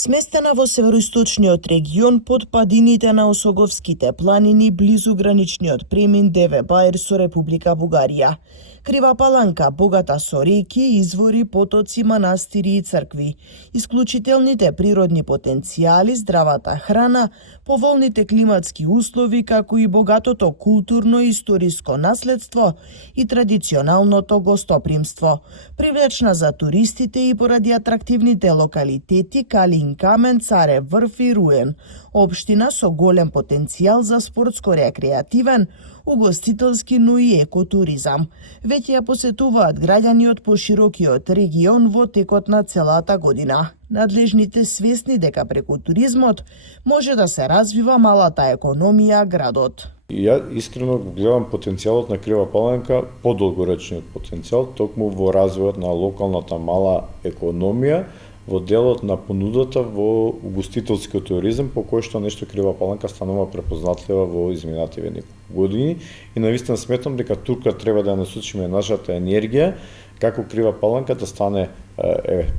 Сместена во североисточниот регион под падините на Осоговските планини близу граничниот премин Деве Баир со Република Бугарија. Крива Паланка богата со реки, извори, потоци, манастири и цркви. Исклучителните природни потенцијали, здравата храна, поволните климатски услови, како и богатото културно и историско наследство и традиционалното гостопримство. Привлечна за туристите и поради атрактивните локалитети Калин Камен, Царев Врв и Руен. Општина со голем потенцијал за спортско-рекреативен, угостителски, но и екотуризам. Веќе ја посетуваат граѓани од поширокиот регион во текот на целата година. Надлежните свесни дека преку туризмот може да се развива малата економија градот. Ја искрено гледам потенцијалот на Крива Паланка, подолгоречниот потенцијал, токму во развојот на локалната мала економија, во делот на понудата во угостителскиот туризам, по кој што нешто Крива Паланка станува препознатлива во изминативе неколку години и навистина сметам дека турка треба да насочиме нашата енергија како Крива Паланка да стане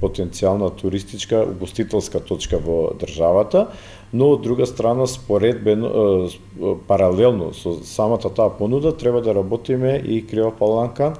потенцијална туристичка угостителска точка во државата, но од друга страна споредбено паралелно со самата таа понуда треба да работиме и Крива Паланка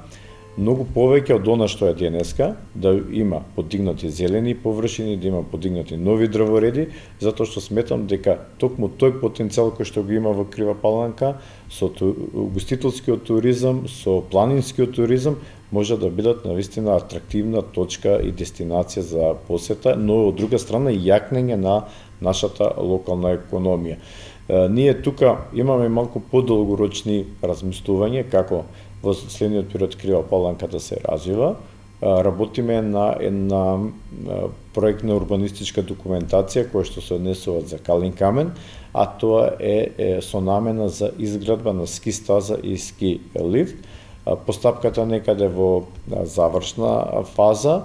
многу повеќе од она што е денеска, да има подигнати зелени површини, да има подигнати нови дрвореди, затоа што сметам дека токму тој потенцијал кој што го има во Крива Паланка со угостителскиот туризам, со планинскиот туризам може да бидат навистина атрактивна точка и дестинација за посета, но од друга страна и јакнење на нашата локална економија. Ние тука имаме малку подолгорочни размислувања како во следниот период Крива Паланка да се развива. Работиме на една проектна урбанистичка документација која што се однесува за Калин Камен, а тоа е со намена за изградба на ски стаза и ски лифт. Постапката некаде во завршна фаза.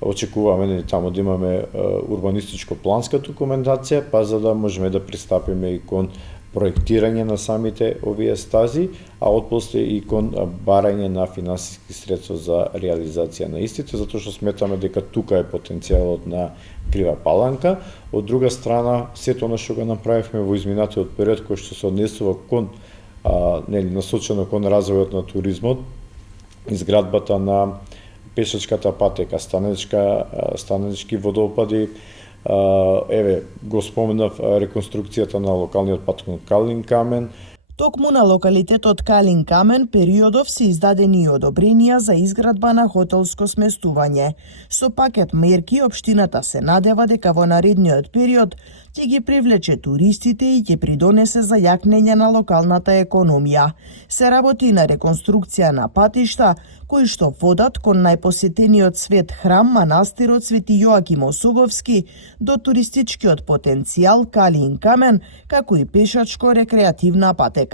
Очекуваме таму да имаме урбанистичко-планска документација, па за да можеме да пристапиме и кон проектирање на самите овие стази, а отпосле и кон барање на финансиски средства за реализација на истите, затоа што сметаме дека тука е потенцијалот на Крива Паланка. Од друга страна, сето она што го направивме во изминатиот период кој што се однесува кон насочено кон развојот на туризмот, изградбата на пешачката патека, станечки водопади, го споменав реконструкцијата на локалниот пат кон Калин Камен. Токму на локалитетот Калин Камен периодов се издадени и одобренија за изградба на хотелско сместување. Со пакет мерки општината се надева дека во наредниот период ќе ги привлече туристите и ќе придонесе за јакнење на локалната економија. Се работи на реконструкција на патишта кои што водат кон најпосетениот свет храм манастирот Свети Јоаким Осоговски до туристичкиот потенцијал Калин Камен, како и пешачко-рекреативна патека.